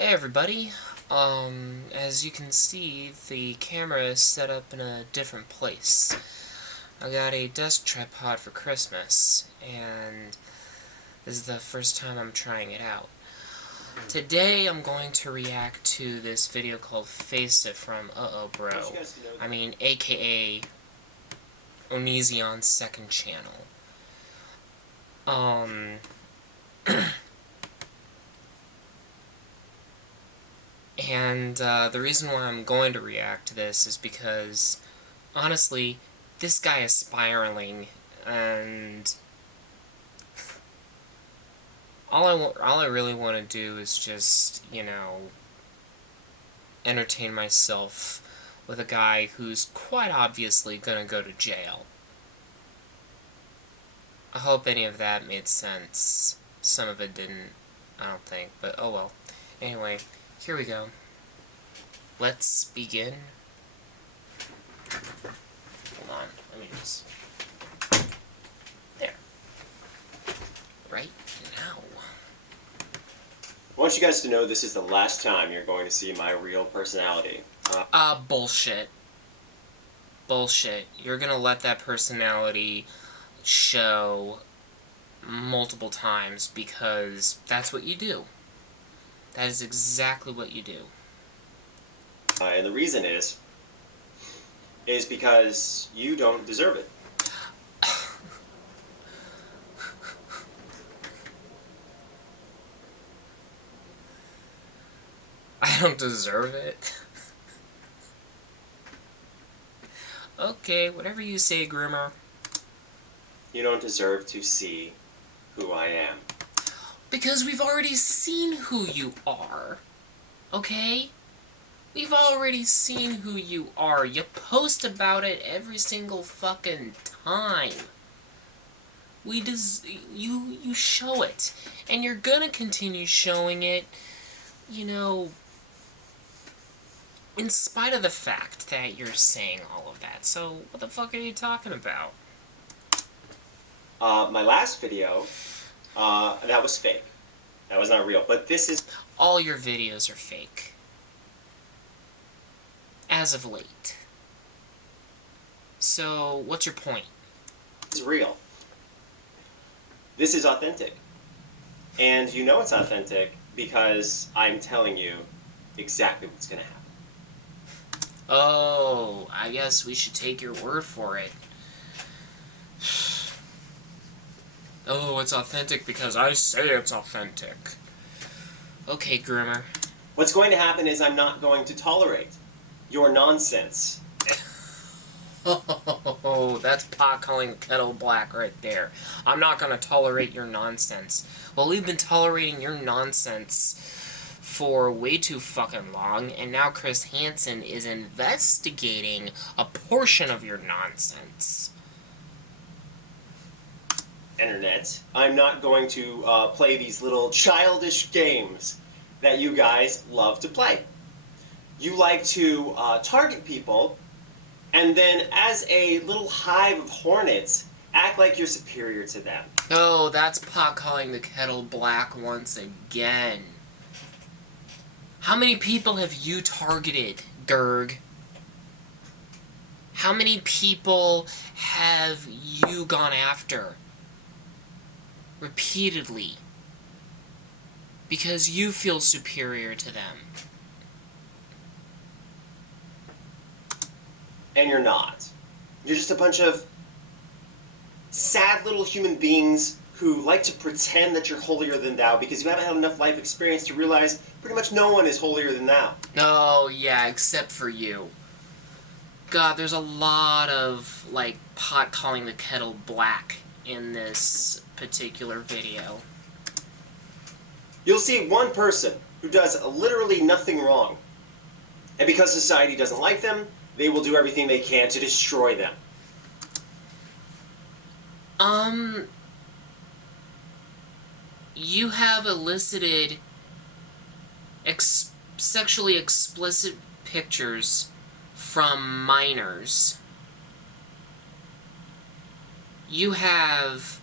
Hey everybody, as you can see, the camera is set up in a different place. I got a desk tripod for Christmas, and this is the first time I'm trying it out. Today I'm going to react to this video called Face It from Uh-Oh Bro. I mean, aka Onision's second channel. And the reason why I'm going to react to this is because, honestly, this guy is spiraling, and all I really want to do is just, entertain myself with a guy who's quite obviously gonna go to jail. I hope any of that made sense. Some of it didn't, I don't think, but oh well. Anyway, here we go. Let's begin. Hold on, let me just... There. Right now. I want you guys to know this is the last time you're going to see my real personality. Bullshit. Bullshit. You're gonna let that personality show multiple times because that's what you do. That is exactly what you do. And the reason is because you don't deserve it. I don't deserve it? Okay, whatever you say, Groomer. You don't deserve to see who I am. Because we've already seen who you are. Okay? We've already seen who you are. You post about it every single fucking time. You show it. And you're gonna continue showing it, in spite of the fact that you're saying all of that. So, what the fuck are you talking about? My last video, that was fake. That was not real. But this is... All your videos are fake. As of late. So, what's your point? This is real. This is authentic. And you know it's authentic because I'm telling you exactly what's going to happen. Oh, I guess we should take your word for it. Oh, it's authentic because I say it's authentic. Okay, Grimmer. What's going to happen is I'm not going to tolerate your nonsense. Oh, that's pot calling the kettle black right there. I'm not going to tolerate your nonsense. Well, we've been tolerating your nonsense for way too fucking long, and now Chris Hansen is investigating a portion of your nonsense. Internet. I'm not going to play these little childish games that you guys love to play. You like to target people, and then as a little hive of hornets, act like you're superior to them. Oh, that's pot calling the kettle black once again. How many people have you targeted, Gerg? How many people have you gone after? Repeatedly. Because you feel superior to them. And you're not. You're just a bunch of sad little human beings who like to pretend that you're holier than thou because you haven't had enough life experience to realize pretty much no one is holier than thou. Oh, yeah, except for you. God, there's a lot of, pot calling the kettle black in this particular video. You'll see one person who does literally nothing wrong. And because society doesn't like them, they will do everything they can to destroy them. You have elicited sexually explicit pictures from minors. You have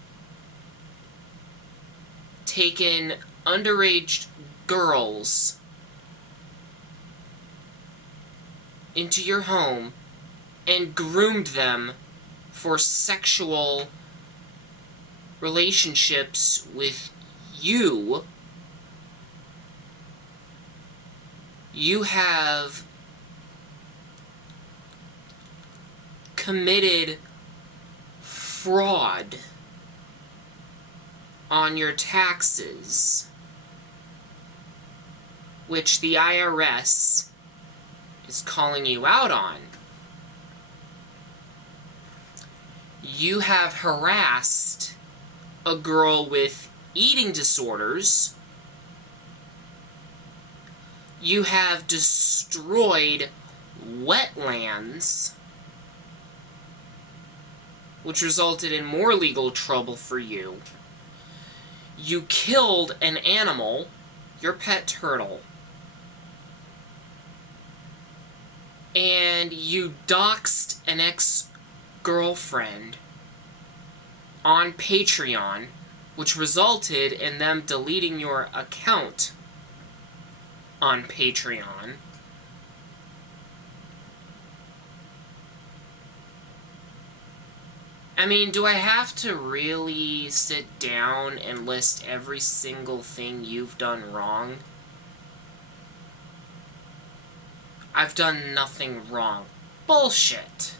taken underage girls into your home and groomed them for sexual relationships with you, you have committed fraud on your taxes, which the IRS is calling you out on. You have harassed a girl with eating disorders. You have destroyed wetlands, which resulted in more legal trouble for you. You killed an animal, your pet turtle, and you doxed an ex-girlfriend on Patreon, which resulted in them deleting your account on Patreon. I mean, do I have to really sit down and list every single thing you've done wrong? I've done nothing wrong. Bullshit.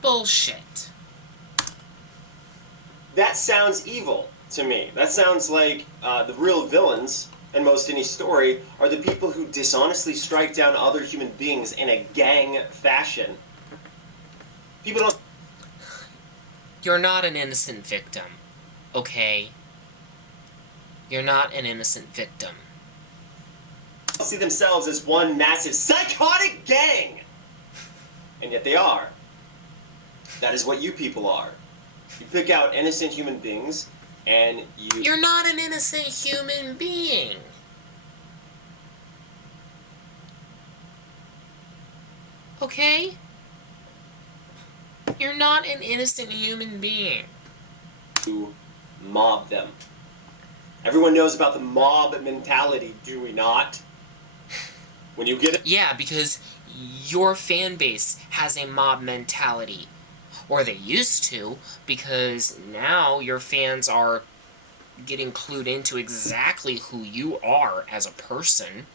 Bullshit. That sounds evil to me. That sounds like the real villains in most any story are the people who dishonestly strike down other human beings in a gang fashion. People don't... You're not an innocent victim, okay? You're not an innocent victim. see themselves as one massive psychotic gang! And yet they are. That is what you people are. You pick out innocent human beings, and you... You're not an innocent human being. Okay? You're not an innocent human being. You mob them. Everyone knows about the mob mentality, do we not? When you get it... Yeah, because your fan base has a mob mentality. Or they used to, because now your fans are getting clued into exactly who you are as a person.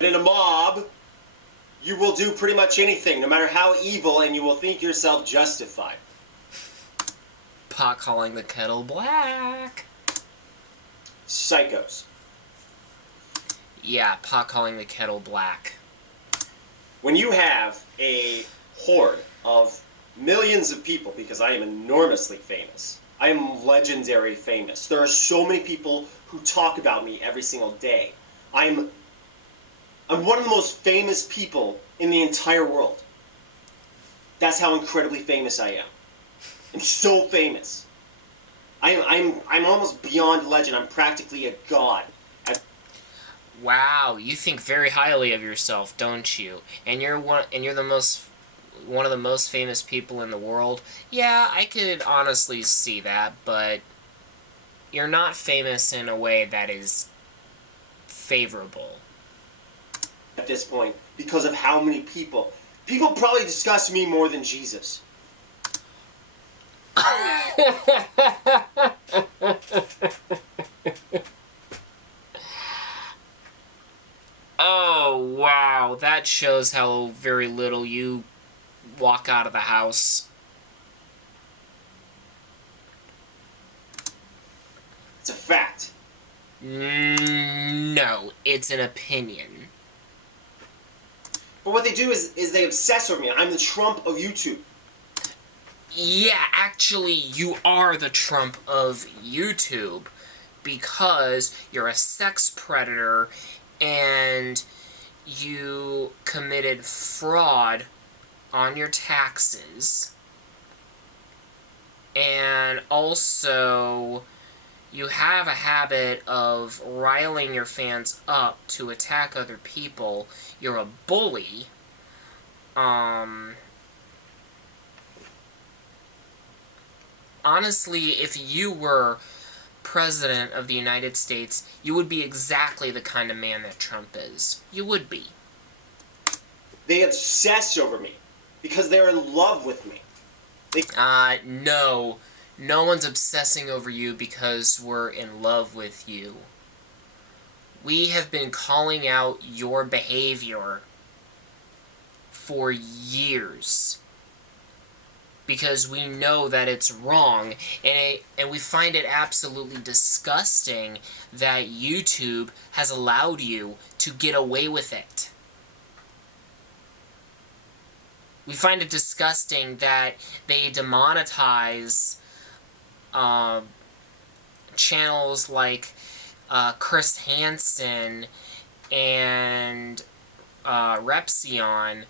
In a mob, you will do pretty much anything, no matter how evil, and you will think yourself justified. Pot calling the kettle black. Psychos. Yeah, pot calling the kettle black. When you have a horde of millions of people, because I am enormously famous, I am legendary famous. There are so many people who talk about me every single day. I'm one of the most famous people in the entire world. That's how incredibly famous I am. I'm so famous. I'm almost beyond legend. I'm practically a god. Wow, you think very highly of yourself, don't you? And you're one of the most famous people in the world. Yeah, I could honestly see that, but you're not famous in a way that is favorable. At this point, because of how many people. People probably discuss me more than Jesus. Oh, wow. That shows how very little you walk out of the house. It's a fact. No, it's an opinion. But what they do is they obsess over me. I'm the Trump of YouTube. Yeah, actually, you are the Trump of YouTube because you're a sex predator and you committed fraud on your taxes. And also, you have a habit of riling your fans up to attack other people. You're a bully. Honestly, if you were president of the United States, you would be exactly the kind of man that Trump is. You would be. They obsess over me because they're in love with me. No. No one's obsessing over you because we're in love with you. We have been calling out your behavior for years because we know that it's wrong, and we find it absolutely disgusting that YouTube has allowed you to get away with it. We find it disgusting that they demonetize channels like Chris Hansen and Repsion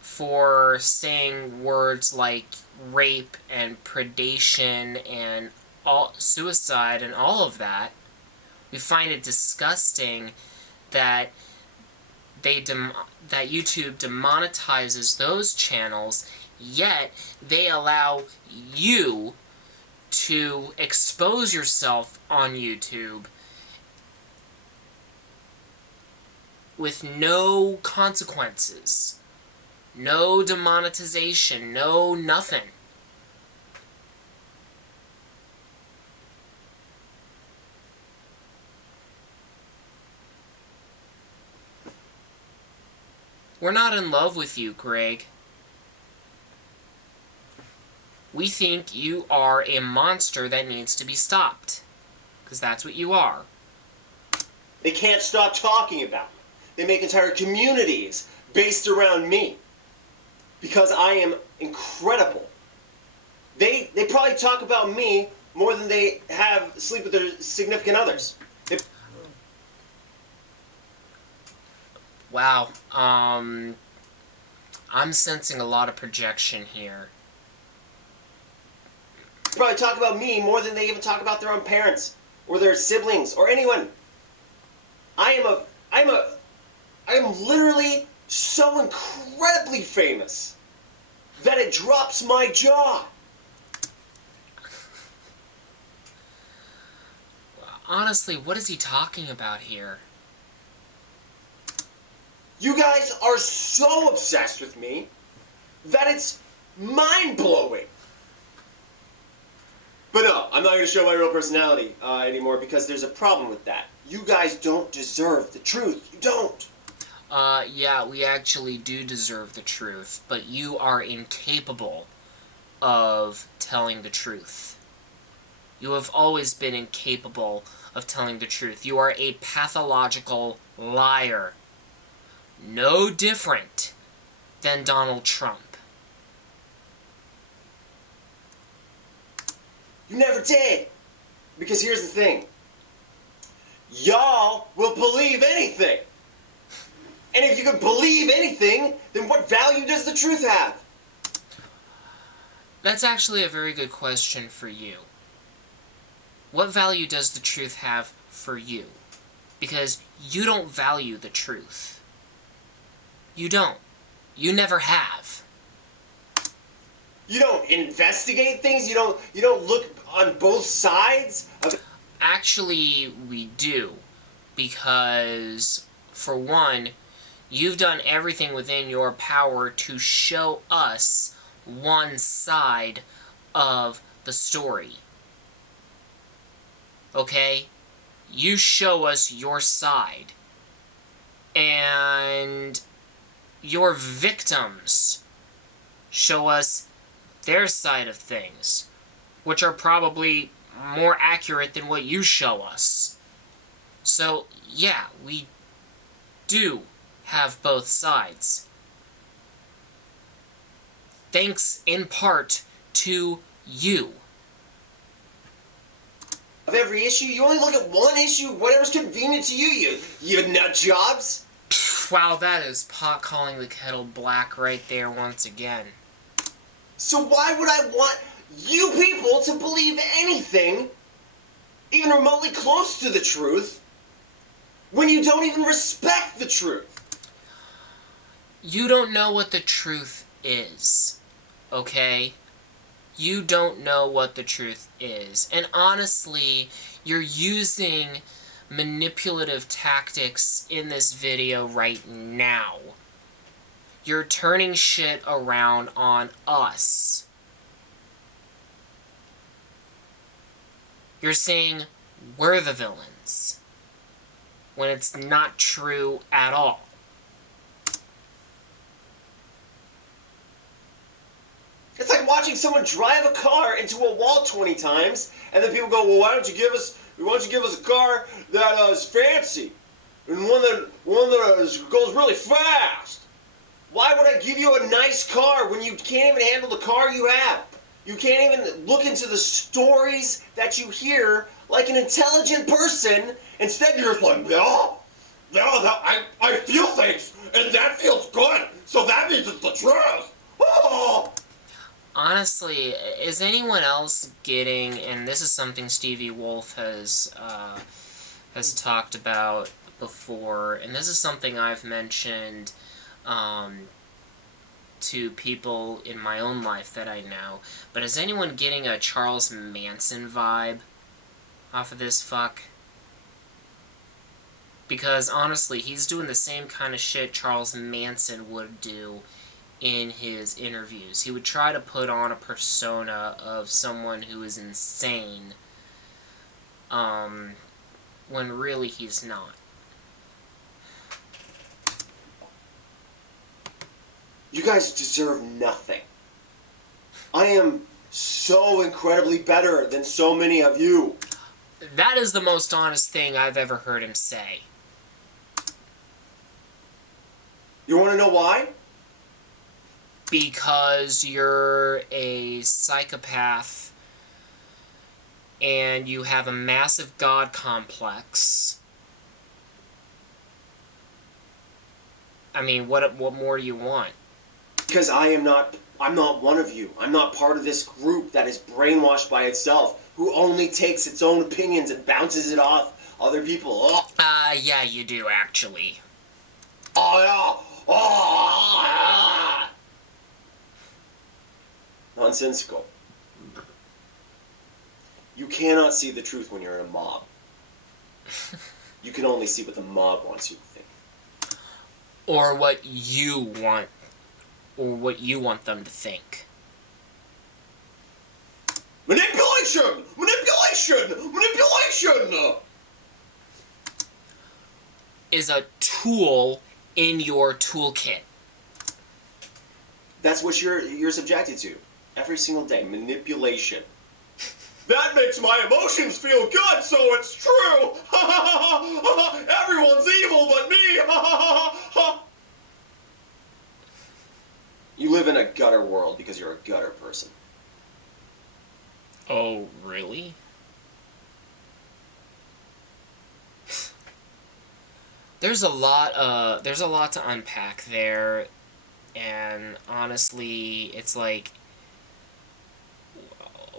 for saying words like rape and predation and suicide and all of that. We find it disgusting that that YouTube demonetizes those channels, yet they allow you to expose yourself on YouTube with no consequences, no demonetization, no nothing. We're not in love with you, Greg. We think you are a monster that needs to be stopped. Because that's what you are. They can't stop talking about me. They make entire communities based around me. Because I am incredible. They probably talk about me more than they have sleep with their significant others. Wow. I'm sensing a lot of projection here. They probably talk about me more than they even talk about their own parents or their siblings or anyone. I am literally so incredibly famous that it drops my jaw. Honestly, what is he talking about here? You guys are so obsessed with me that it's mind-blowing. But no, I'm not going to show my real personality anymore because there's a problem with that. You guys don't deserve the truth. You don't. Yeah, we actually do deserve the truth, but you are incapable of telling the truth. You have always been incapable of telling the truth. You are a pathological liar. No different than Donald Trump. You never did. Because here's the thing. Y'all will believe anything. And if you can believe anything, then what value does the truth have? That's actually a very good question for you. What value does the truth have for you? Because you don't value the truth. You don't. You never have. You don't investigate things? You don't look on both sides of... Actually, we do. Because, for one, you've done everything within your power to show us one side of the story. Okay? You show us your side. And your victims show us their side of things, which are probably more accurate than what you show us. So, yeah, we do have both sides. Thanks in part to you. Of every issue, you only look at one issue, whatever's convenient to you, you nut jobs. Wow, that is pot calling the kettle black right there once again. So why would I want you people to believe anything, even remotely close to the truth, when you don't even respect the truth? You don't know what the truth is, okay? You don't know what the truth is. And honestly, you're using manipulative tactics in this video right now. You're turning shit around on us. You're saying we're the villains, when it's not true at all. It's like watching someone drive a car into a wall 20 times, and then people go, well, why don't you give us a car that is fancy, and one that goes really fast? Why would I give you a nice car when you can't even handle the car you have? You can't even look into the stories that you hear like an intelligent person. Instead, you're just like, I feel things, and that feels good, so that means it's the truth. Oh! Honestly, is anyone else getting, and this is something Stevie Wolf has talked about before, and this is something I've mentioned to people in my own life that I know, but is anyone getting a Charles Manson vibe off of this fuck? Because honestly, he's doing the same kind of shit Charles Manson would do in his interviews. He would try to put on a persona of someone who is insane, when really he's not. You guys deserve nothing. I am so incredibly better than so many of you. That is the most honest thing I've ever heard him say. You want to know why? Because you're a psychopath and you have a massive God complex. I mean, what more do you want? Because I'm not one of you. I'm not part of this group that is brainwashed by itself, who only takes its own opinions and bounces it off other people. Yeah, you do, actually. Oh, yeah. Oh, yeah. Nonsensical. You cannot see the truth when you're in a mob. You can only see what the mob wants you to think. Or what you want. Or what you want them to think. Manipulation! Manipulation! Manipulation! Is a tool in your toolkit. That's what you're subjected to. Every single day. Manipulation. That makes my emotions feel good, so it's true! Everyone's evil but me! You live in a gutter world because you're a gutter person. Oh, really? There's a lot to unpack there, and honestly, it's like,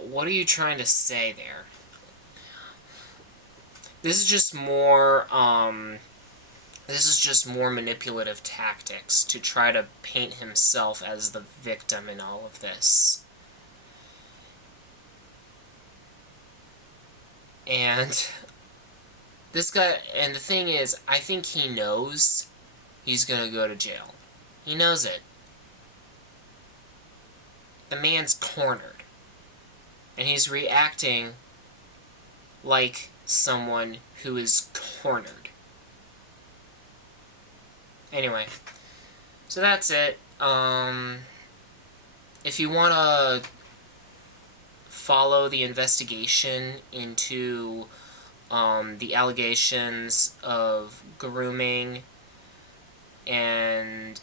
what are you trying to say there? This is just more manipulative tactics to try to paint himself as the victim in all of this. And this guy, and the thing is, I think he knows he's gonna go to jail. He knows it. The man's cornered. And he's reacting like someone who is cornered. Anyway, so that's it. If you want to follow the investigation into the allegations of grooming and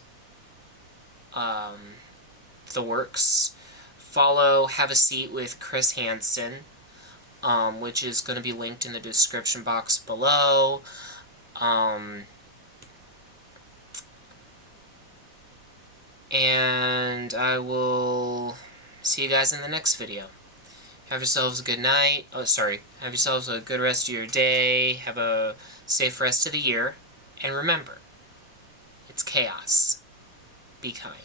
the works, follow Have a Seat with Chris Hansen, which is going to be linked in the description box below. And I will see you guys in the next video. Have yourselves a good night. Oh, sorry. Have yourselves a good rest of your day. Have a safe rest of the year. And remember, it's chaos. Be kind.